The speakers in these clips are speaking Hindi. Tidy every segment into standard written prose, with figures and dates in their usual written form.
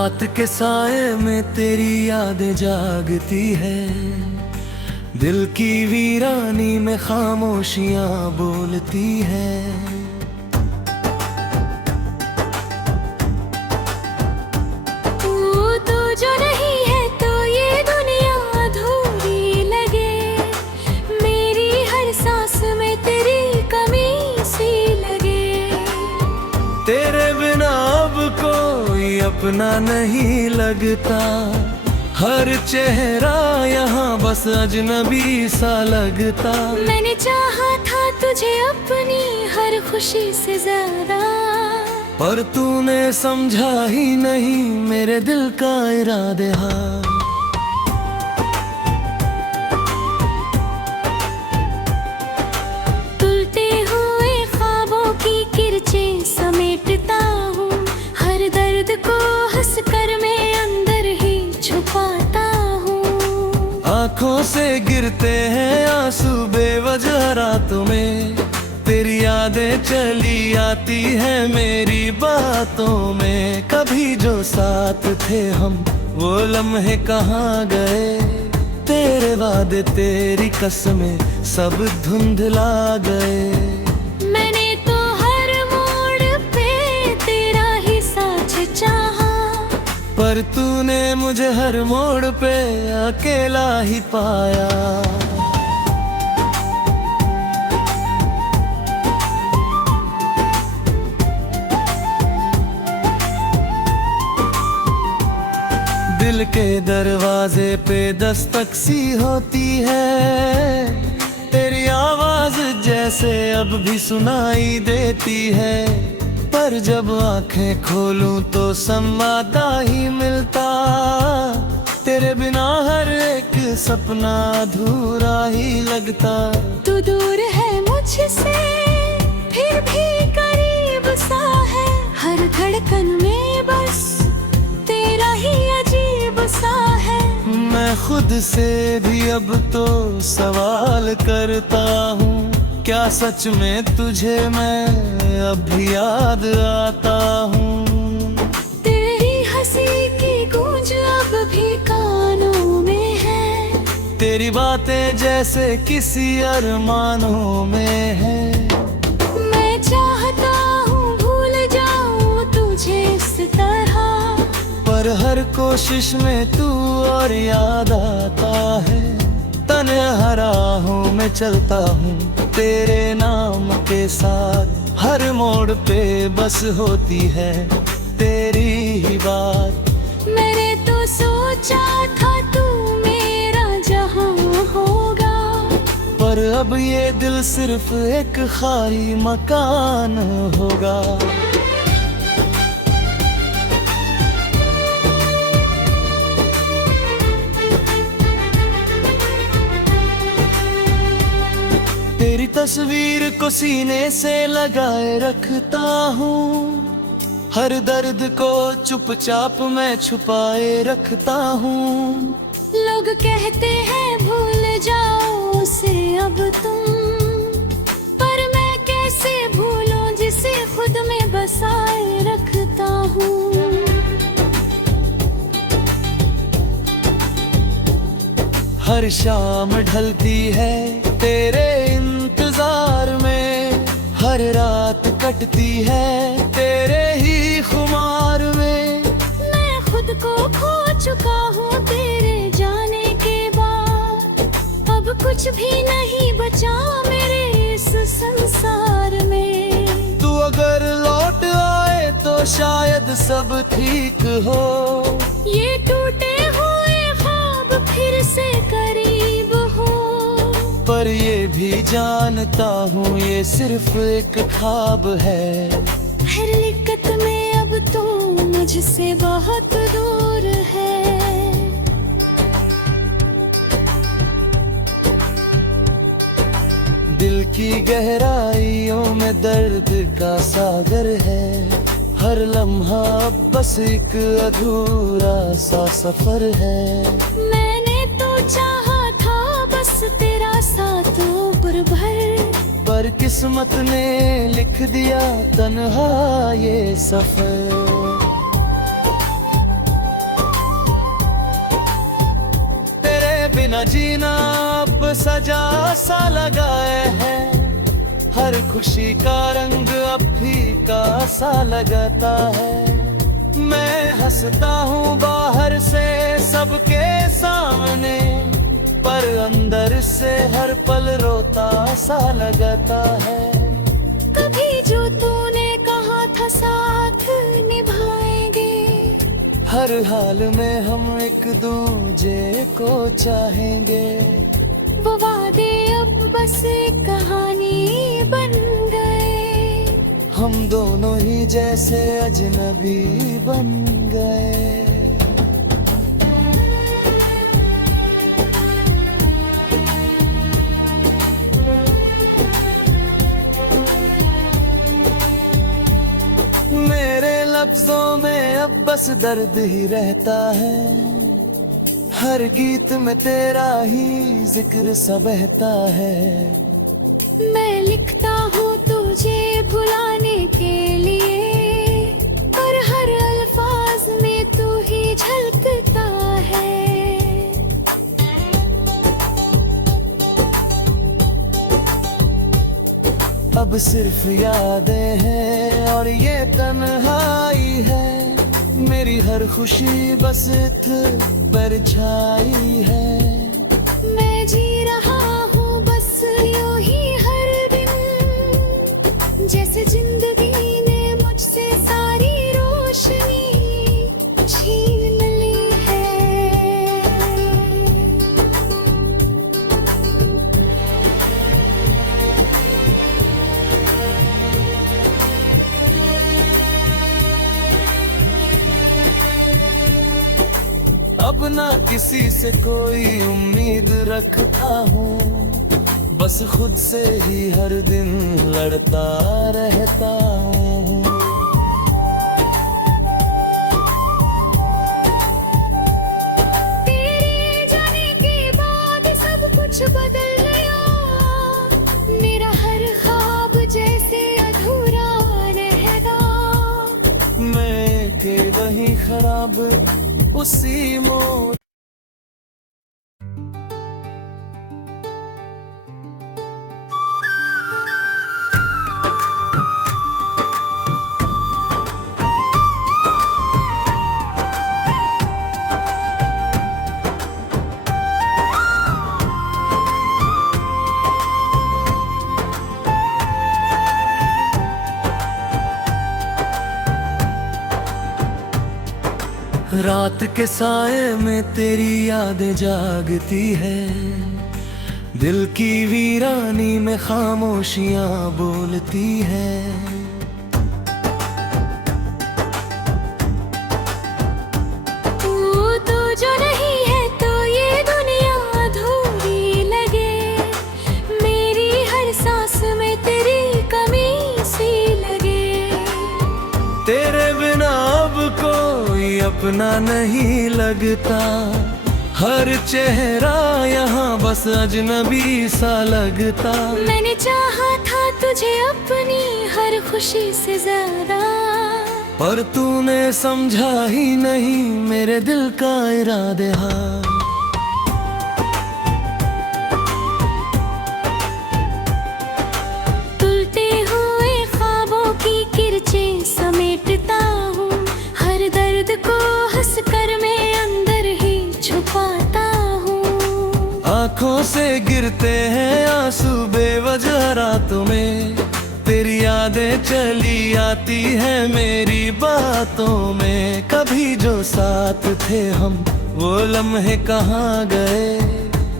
रात के साए में तेरी यादें जागती है, दिल की वीरानी में खामोशियां बोलती है। तू तो जो नहीं है तो ये दुनिया अधूरी लगे, मेरी हर सांस में तेरी कमी सी लगे। तेरे बिना अब कोई अपना नहीं लगता, हर चेहरा यहाँ बस अजनबी सा लगता। मैंने चाहा था तुझे अपनी हर खुशी से ज्यादा, पर तूने समझा ही नहीं मेरे दिल का इरादे। तुलते हुए ख्वाबों की किरचें समेटता हूँ, हर दर्द को हंसकर मैं अंदर ही छुपाता हूँ। आँखों से गिरते हैं आंसू बेवजह रातों में, तेरी यादें चली आती है मेरी बातों में। कभी जो साथ थे हम वो लम्हे कहाँ गए, तेरे वादे तेरी कसमें सब धुंधला गए। मैंने तो हर मोड़ पे तेरा ही साथ चाहा, पर तूने मुझे हर मोड़ पे अकेला ही पाया। दिल के दरवाजे पे दस्तक सी होती है, तेरी आवाज जैसे अब भी सुनाई देती है। पर जब आंखें खोलूं तो संवादा ही मिलता, तेरे बिना हर एक सपना अधूरा ही लगता। तू दूर है मुझसे फिर भी करीब सा है, हर धड़कन में बस तेरा ही अजीब सा है। मैं खुद से भी अब तो सवाल करता हूँ, क्या सच में तुझे मैं अब भी याद आता हूँ। तेरी हंसी की गूंज अब भी कानों में है, तेरी बातें जैसे किसी अरमानों में है। मैं चाहता हूँ भूल जाऊँ तुझे इस तरह, पर हर कोशिश में तू और याद आता है। तन्हा राहों में चलता हूँ तेरे नाम के साथ, हर मोड़ पे बस होती है तेरी ही बात। मैंने तो सोचा था तू मेरा जहां होगा, पर अब ये दिल सिर्फ एक खाली मकान होगा। तेरी तस्वीर को सीने से लगाए रखता हूँ, हर दर्द को चुपचाप मैं छुपाए रखता हूँ। लोग कहते हैं भूल जाओ उसे अब तुम, पर मैं कैसे भूलूं जिसे खुद में बसाए रखता हूँ। हर शाम ढलती है तेरे इंतजार में, हर रात कटती है तेरे ही खुमार में। मैं खुद को खो चुका हूँ तेरे जाने के बाद, अब कुछ भी नहीं बचा मेरे इस संसार में। तू अगर लौट आए तो शायद सब ठीक हो, ये टूटे हुए ख्वाब फिर से करीब हो। पर ये भी जानता हूँ ये सिर्फ एक ख्वाब है। हकीकत में अब तो मुझसे बहुत दूर है। दिल की गहराइयों में दर्द का सागर है, हर लम्हा अब बस एक अधूरा सा सफर है। मैंने तो चाहा था बस तेरा साथ उम्र भर, पर किस्मत ने लिख दिया तन्हा ये सफर। मेरा जीना अब सजा सा लगाए है, हर खुशी का रंग अब फीका सा लगता है। मैं हंसता हूँ बाहर से सबके सामने, पर अंदर से हर पल रोता सा लगता है। कभी जो तूने कहा था साथ निभाएंगे, हर हाल में हम एक दूजे को चाहेंगे। वो वादे अब बस एक कहानी बन गए, हम दोनों ही जैसे अजनबी बन गए। मेरे लफ्जों में अब बस दर्द ही रहता है, हर गीत में तेरा ही जिक्र सा बहता है। मैं लिखता हूँ तुझे भुलाने के लिए, और हर अल्फाज में तू ही झलकता है। अब सिर्फ यादें हैं और ये तन्हाई है, मेरी हर खुशी बस परछाई है। मैं जी रहा हूँ बस यूं ही हर दिन, जैसे जिंदगी ने मुझसे सारी रोशनी छीन ली है। अब ना किसी से कोई उम्मीद रखता हूँ, बस खुद से ही हर दिन लड़ता रहता हूँ। तेरे जाने के बाद सब कुछ बदल गया, मेरा हर ख्वाब जैसे अधूरा रहता। मैं के वही खराब उसी मोड़। रात के साए में तेरी यादें जागती है, दिल की वीरानी में खामोशियां बोलती है। तू जो नहीं है तो ये दुनिया अधूरी लगे, मेरी हर सांस में तेरी कमी सी लगे। तेरे बिना अब कोई अपना नहीं लगता, हर चेहरा यहाँ बस अजनबी सा लगता। मैंने चाहा था तुझे अपनी हर खुशी से ज्यादा, पर तूने समझा ही नहीं मेरे दिल का इरादे। हाँ, तुलते हुए ख्वाबों की किरचें समेटता हूँ, हर दर्द को हंसकर मैं अंदर ही छुपाता हूँ। आँखों से गिरते हैं आंसू बेवजह रातों में, तेरी यादें चली आती है मेरी बातों में। कभी जो साथ थे हम वो लम्हे कहाँ गए,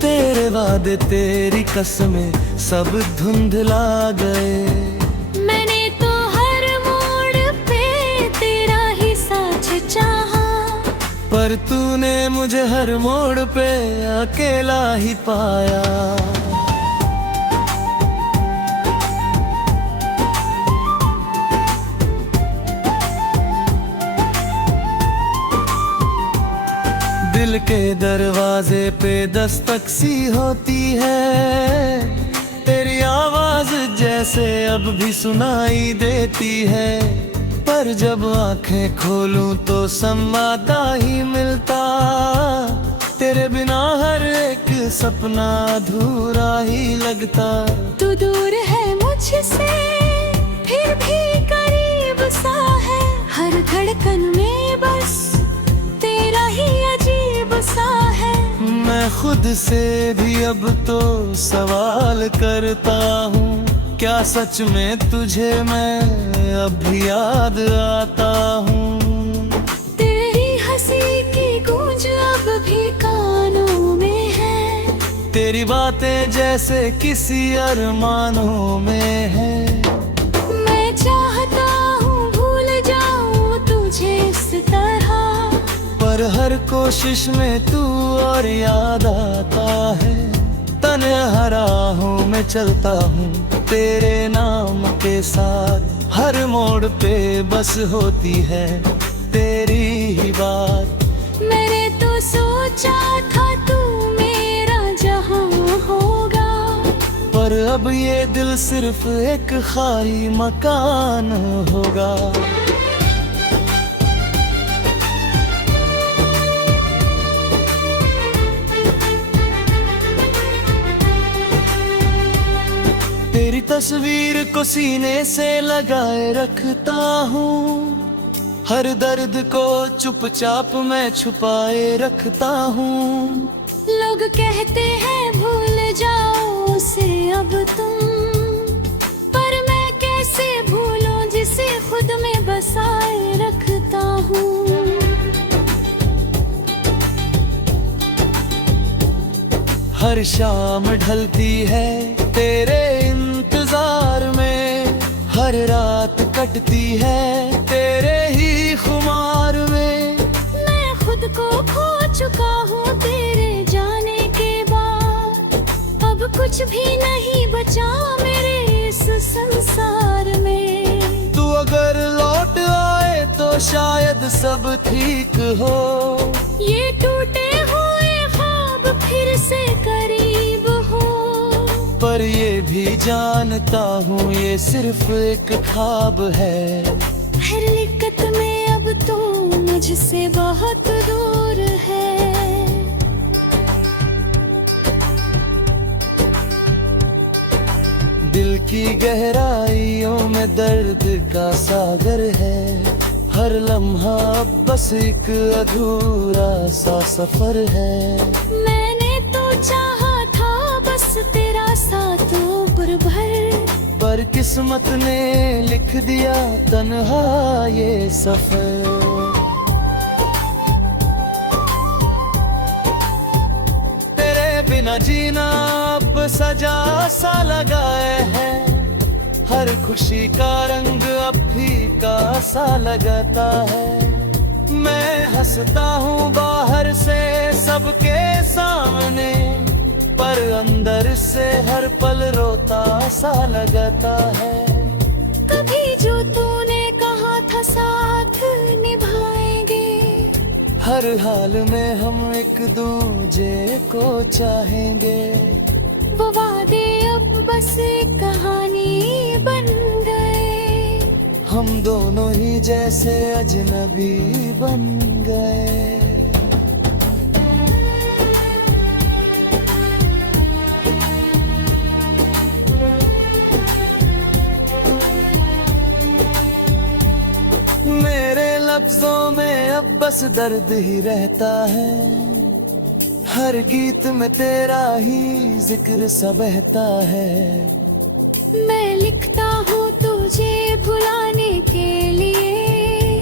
तेरे वादे तेरी कसमें सब धुंधला गए। मैंने तो हर मोड़ पे तेरा ही साथ चाहा, पर तूने मुझे हर मोड़ पे अकेला ही पाया। दिल के दरवाजे पे दस्तक सी होती है, तेरी आवाज जैसे अब भी सुनाई देती है। पर जब आंखें खोलूं तो सम्माता ही मिलता, तेरे बिना हर एक सपना अधूरा ही लगता। तू दूर है मुझसे फिर भी करीब सा है, हर धड़कन में बस तेरा ही अजीब सा है। मैं खुद से भी अब तो सवाल करता हूँ, क्या सच में तुझे मैं अब भी याद आता हूँ। तेरी हंसी की गूंज अब भी कानों में है, तेरी बातें जैसे किसी अरमानों में है। मैं चाहता हूँ भूल जाऊँ तुझे इस तरह, पर हर कोशिश में तू और याद आता है। तन्हा राहों में चलता हूँ तेरे नाम के साथ, हर मोड़ पे बस होती है तेरी ही बात। मैंने तो सोचा था तू मेरा जहां होगा, पर अब ये दिल सिर्फ एक खाली मकान होगा। तेरी तस्वीर को सीने से लगाए रखता हूँ, हर दर्द को चुपचाप मैं छुपाए रखता हूँ। लोग कहते हैं भूल जाओ उसे अब तुम, पर मैं कैसे भूलूं जिसे खुद में बसाए रखता हूँ। हर शाम ढलती है तेरे इंतजार में, हर रात कटती है तेरे ही खुमार में। मैं खुद को खो चुका हूँ तेरे जाने के बाद, अब कुछ भी नहीं बचा मेरे इस संसार में। तू अगर लौट आए तो शायद सब ठीक हो, ये टूटे हुए ख्वाब फिर से करीब हो। पर ये भी जानता हूँ ये सिर्फ एक ख्वाब है। हकीकत में अब तो मुझसे बहुत दूर है। दिल की गहराइयों में दर्द का सागर है, हर लम्हा अब बस एक अधूरा सा सफर है। मैंने तो चाहा था बस तेरा साथ उम्र भर, पर किस्मत ने लिख दिया तन्हा ये सफर। तेरे बिना जीना अब सजा सा लगाए है, हर खुशी का रंग अब फीका सा लगता है। मैं हंसता हूँ बाहर से सबके सामने, पर अंदर से हर पल रोता सा लगता है। कभी जो तूने कहा था साथ निभाएंगे, हर हाल में हम एक दूजे को चाहेंगे। वो वादे अब बस एक कहानी बन गए, हम दोनों ही जैसे अजनबी बन गए। मेरे लफ्जों में अब बस दर्द ही रहता है, हर गीत में तेरा ही जिक्र सा बहता है। मैं लिखता हूँ तुझे भुलाने के लिए,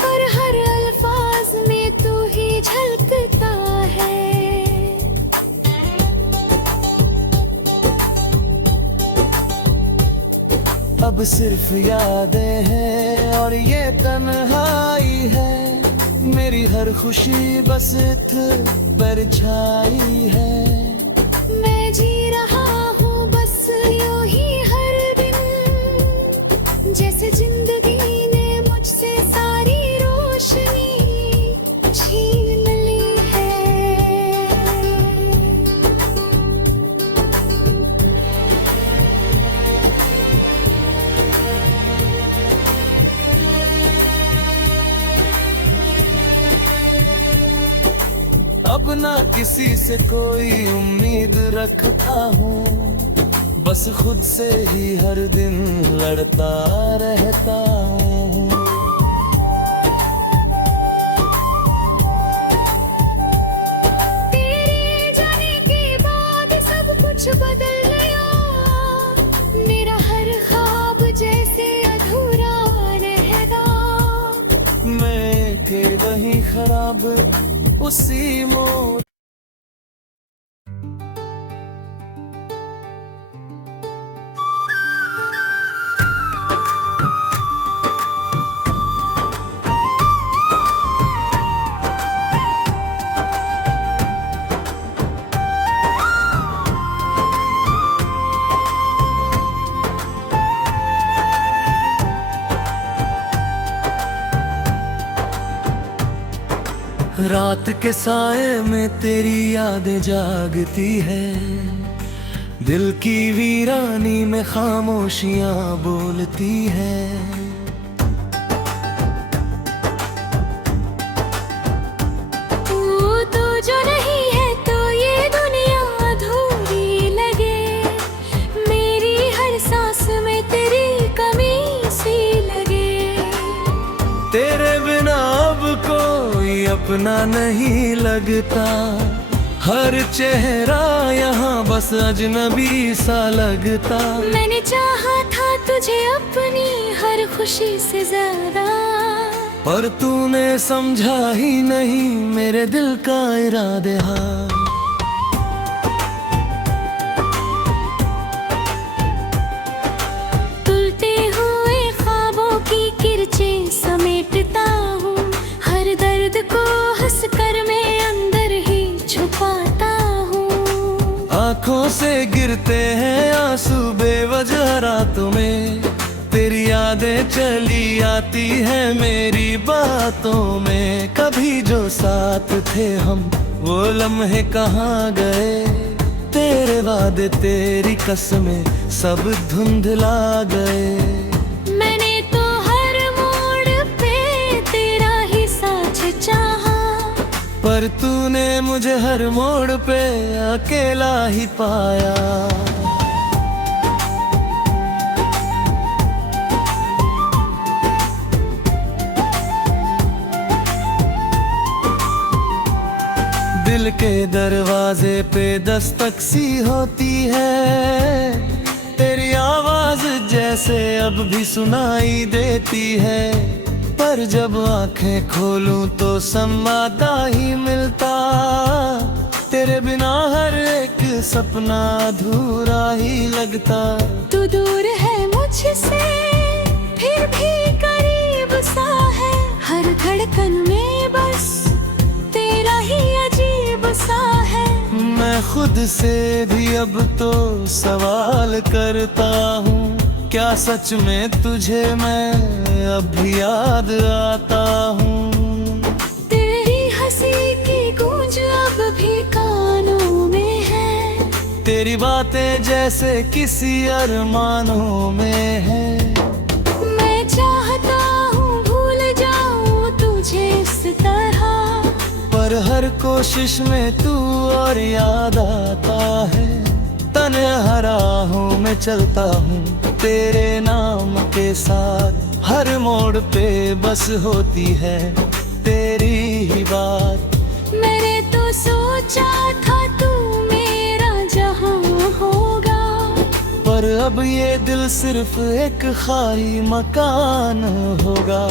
और हर अल्फाज में तू ही झलकता है। अब सिर्फ यादें हैं और ये तन्हाई है, मेरी हर खुशी बस परछाई है। मैं जी रहा हूँ बस यूं ही हर दिन, जैसे जिंदगी ने मुझसे सारी रोशनी छीन ली है। अब ना किसी से कोई उम्मीद रखता हूँ, बस खुद से ही हर दिन लड़ता रहता हूँ। तेरे जाने के बाद सब कुछ बदल गया, मेरा हर ख्वाब जैसे अधूरा रहता। मैं फिर वही खराब उसी मोड़। रात के साए में तेरी यादें जागती है, दिल की वीरानी में खामोशियां बोलती है। तू तो जो नहीं है तो ये दुनिया अधूरी लगे, मेरी हर सांस में तेरी कमी सी लगे। तेरे बिना अब कोई अपना नहीं लगता, हर चेहरा यहाँ बस अजनबी सा लगता। मैंने चाहा था तुझे अपनी हर खुशी से ज्यादा, पर तूने समझा ही नहीं मेरे दिल का इरादे। तुलते हुए ख्वाबों की किरचें समेटता हूँ, हर दर्द को हंसकर मैं अंदर ही छुपाता हूँ। आँखों से गिरते हैं आंसू बेवजह रातों में, तेरी यादें चली आती है मेरी बातों में। कभी जो साथ थे हम वो लम्हे कहाँ गए, तेरे वादे तेरी कसमें सब धुंधला गए। मैंने तो हर मोड़ पे तेरा ही साथ चाहा, पर तूने मुझे हर मोड़ पे अकेला ही पाया। दिल के दरवाजे पे दस्तक सी होती है, तेरी आवाज जैसे अब भी सुनाई देती है। पर जब आंखें खोलूं तो सम्माता ही मिलता, तेरे बिना हर एक सपना अधूरा ही लगता। तू दूर है मुझसे फिर भी करीब सा है, हर धड़कन में बस तेरा ही अजीब सा है। मैं खुद से भी अब तो सवाल करता हूँ, क्या सच में तुझे मैं अब भी याद आता हूँ। तेरी हंसी की गूंज अब भी कानों में है, तेरी बातें जैसे किसी अरमानों में है। मैं चाहता हूँ भूल जाऊँ तुझे इस तरह, पर हर कोशिश में तू और याद आता है। तन्हा राहों में चलता हूँ तेरे नाम के साथ, हर मोड़ पे बस होती है तेरी ही बात। मैंने तो सोचा था तू मेरा जहां होगा, पर अब ये दिल सिर्फ एक खाली मकान होगा।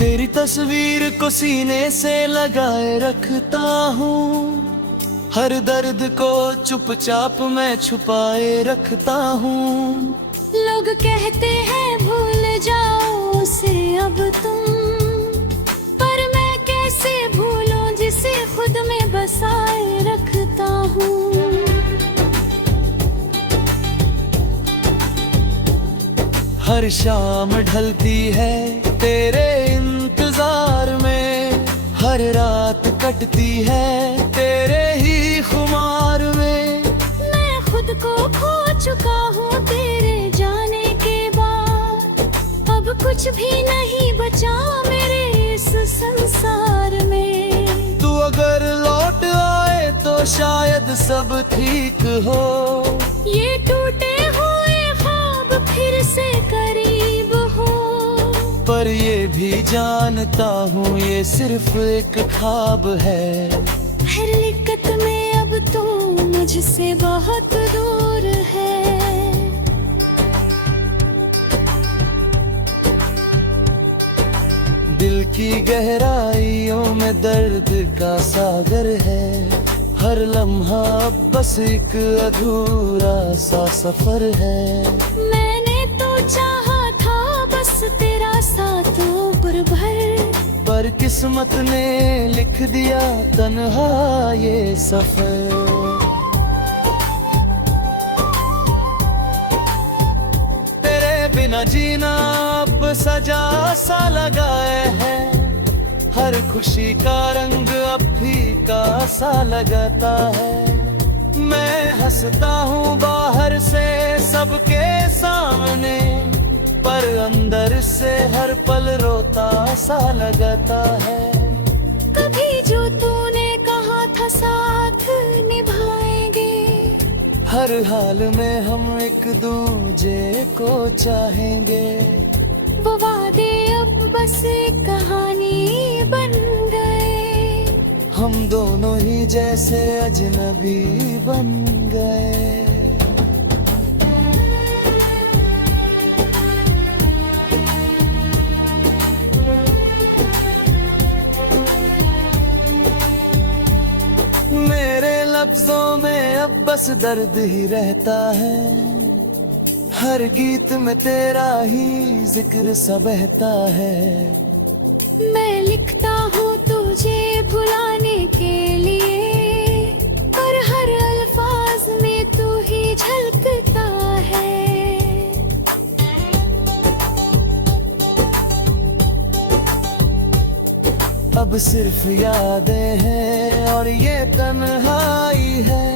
तेरी तस्वीर को सीने से लगाए रखता हूँ, हर दर्द को चुपचाप मैं छुपाए रखता हूँ। लोग कहते हैं भूल जाओ उसे अब तुम, पर मैं कैसे भूलूं जिसे खुद में बसाए रखता हूँ। हर शाम ढलती है तेरे इंतजार में, हर रात कटती है तेरे ही खुमार में। मैं खुद को खो चुका शायद सब ठीक हो। ये टूटे हुए ख्वाब फिर से करीब हो। पर ये भी जानता हूँ ये सिर्फ एक ख्वाब है। हकीकत में अब तो मुझसे बहुत दूर है। दिल की गहराइयों में दर्द का सागर है। हर लम्हा अब बस एक अधूरा सा सफर है। मैंने तो चाहा था बस तेरा साथ उम्र भर, पर किस्मत ने लिख दिया तन्हा ये सफर। तेरे बिना जीना अब सजा सा लगाए है। हर खुशी का रंग अब फीका सा लगता है। मैं हंसता हूँ बाहर से सबके सामने, पर अंदर से हर पल रोता सा लगता है। कभी जो तूने कहा था साथ निभाएंगे, हर हाल में हम एक दूजे को चाहेंगे। वो वादे अब बस एक कहानी बन गए। हम दोनों ही जैसे अजनबी बन गए। मेरे लफ्जों में अब बस दर्द ही रहता है। हर गीत में तेरा ही जिक्र सा बहता है। मैं लिखता हूँ तुझे भुलाने के लिए, और हर अल्फाज में तू ही झलकता है। अब सिर्फ यादें हैं और ये तन्हाई है।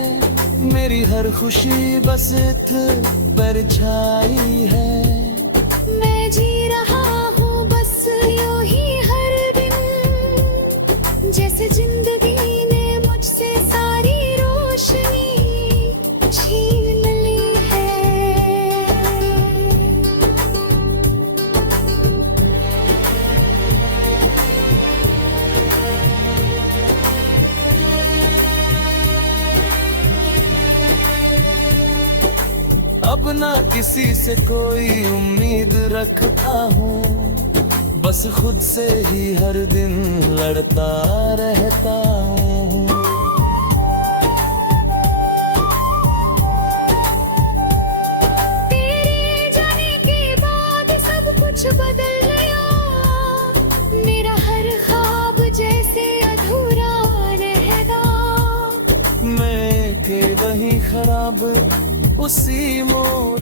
मेरी हर खुशी बस परछाई है। मैं जी रहा हूँ बस यूं ही हर दिन, जैसे जिंदगी ने मुझसे सारी रोशनी छीन ली है। अब ना किसी से कोई उम्मीद रखता हूँ, बस खुद से ही हर दिन लड़ता रहता हूँ। तेरे जाने के बाद सब कुछ बदल गया। मेरा हर ख्वाब जैसे अधूरा रहता। मैं के वही खराब उसी मोड़